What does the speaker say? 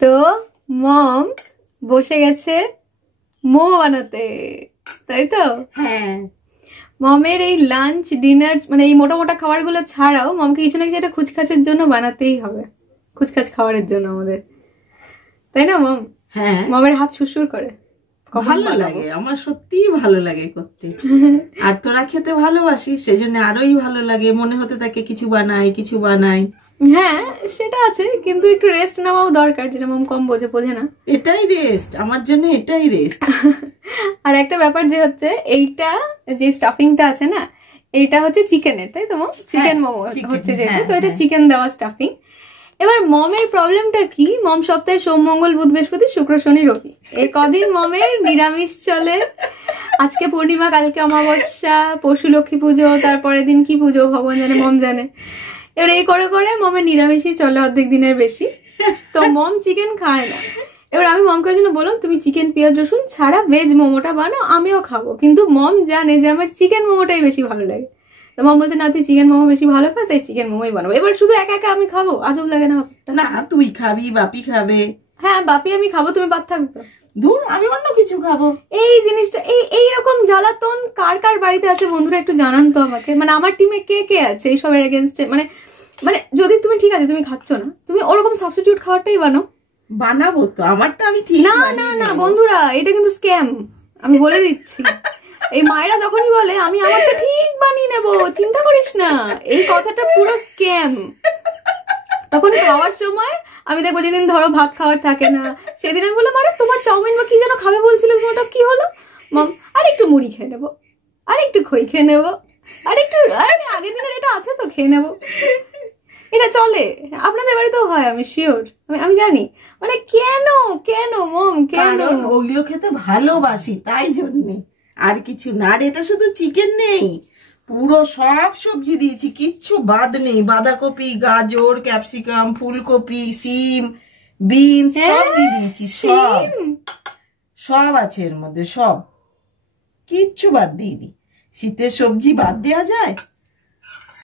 তো মম বসে গেছে মোমো বানাতে, তাই তো? হ্যাঁ, মমের এই লাঞ্চ ডিনার মানে এই মোটা মোটা খাবারগুলো ছাড়াও মমকে কিছু না কিছু একটা খুচখাচের জন্য বানাতেই হবে, খুচখাচ খাবারের জন্য আমাদের, তাই না মম? হ্যাঁ, মমের হাত সুরসুর করে। ভালো লাগে, আমার সত্যিই ভালো লাগে করতে। আর তোরা খেতে ভালোবাসিস, সেই জন্য আরোই ভালো লাগে, মনে হতে থাকে কিছু বানাই কিছু বানাই। হ্যাঁ সেটা আছে, কিন্তু একটু রেস্ট নেওয়াও দরকার, যেটা মম কম বোঝে না। এটাই রেস্ট আমার জন্য, এটাই রেস্ট। আর একটা ব্যাপার যে হচ্ছে এইটা যে স্টাফিংটা আছে না, এইটা হচ্ছে চিকেনের, তাই তো মম? চিকেন মোমো হচ্ছে যেহেতু, তো এটা চিকেন দেওয়া স্টাফিং। এবার মমের প্রবলেমটা কি, মম সপ্তাহে সোম মঙ্গল বুধ বৃহস্পতি শুক্র শনি রবি এই কদিন মমের নিরামিষ চলে। আজকে পূর্ণিমা, কালকে অমাবস্যা, পরশু লক্ষ্মী পুজো, তারপরের দিন কি পুজো ভগবান জানে, মম জানে। এবার এই করে করে মমের নিরামিষই চলে অর্ধেক দিনের বেশি, তো মম চিকেন খায় না। এবার আমি মমকে জন্য বললাম তুমি চিকেন পেঁয়াজ রসুন ছাড়া ভেজ মোমোটা বানাও, আমিও খাবো, কিন্তু মম জানে যে আমার চিকেন মোমোটাই বেশি ভালো লাগে। তো মম বলছে না তুই চিকেন মোমো বেশি ভালো খাস, তাই চিকেন মোমোই বানাবো। এবার শুধু একা একা আমি খাবো, আজব লাগে না? না, তুই খাবি, বাপি খাবে। হ্যাঁ বাপি আমি খাবো, তুমি বাদ থাকবে। দূর, আমি অন্য কিছু খাবো। এই জিনিসটা এইরকম জ্বালাতন কার কার বাড়িতে আছে বন্ধুরা, একটু জানান তো আমাকে। মানে আমার টিমে কে কে আছে এইসবের এগেনস্টে? মানে মানে যদি তুমি ঠিক আছে তুমি খাচ্ছ না, তুমি ওরকম সাবস্টিটিউট খাবারটাই বানাও। বানাবো তো, আমারটা আমি ঠিক। না না না বন্ধুরা, এটা কিন্তু স্ক্যাম, আমি বলে দিচ্ছি। এই মায়েরা যখনই বলে আমি আমারটা ঠিক বানিয়ে নেবো, চিন্তা করিস না, এই কথাটা পুরো স্ক্যাম। তখন খাওয়ার সময় আমি দেখবো যেদিন ধরো ভাত খাওয়ার থাকে না, সেদিন আমি বললাম আরে তোমার চাউমিন বা কি যেন খাবে বলছিল, ওটা কি হলো? মম আর একটু মুড়ি খেয়ে নেবো, আর একটু খই খেয়ে নেবো, আর একটু আগের দিনের এটা আছে তো খেয়ে নেবো। এটা চলে, আপনাদের বাড়িতেও হয় আমি শিওর, আমি জানি। মানে কেন কেন মম কেন? ওইগুলো খেতে ভালোবাসি তাই জন্যে, আর কিছু না। আর এটা শুধু চিকেন নেই, পুরো সব সবজি দিয়েছি, কিচ্ছু বাদ নেই। বাঁধাকপি, গাজর, ক্যাপসিকাম, ফুলকপি, সিম, বিনস সব দিয়ে দিয়েছি, সব সব আছে এর মধ্যে, সব কিচ্ছু বাদ দিইনি। শীতের সবজি বাদ দেওয়া যায়?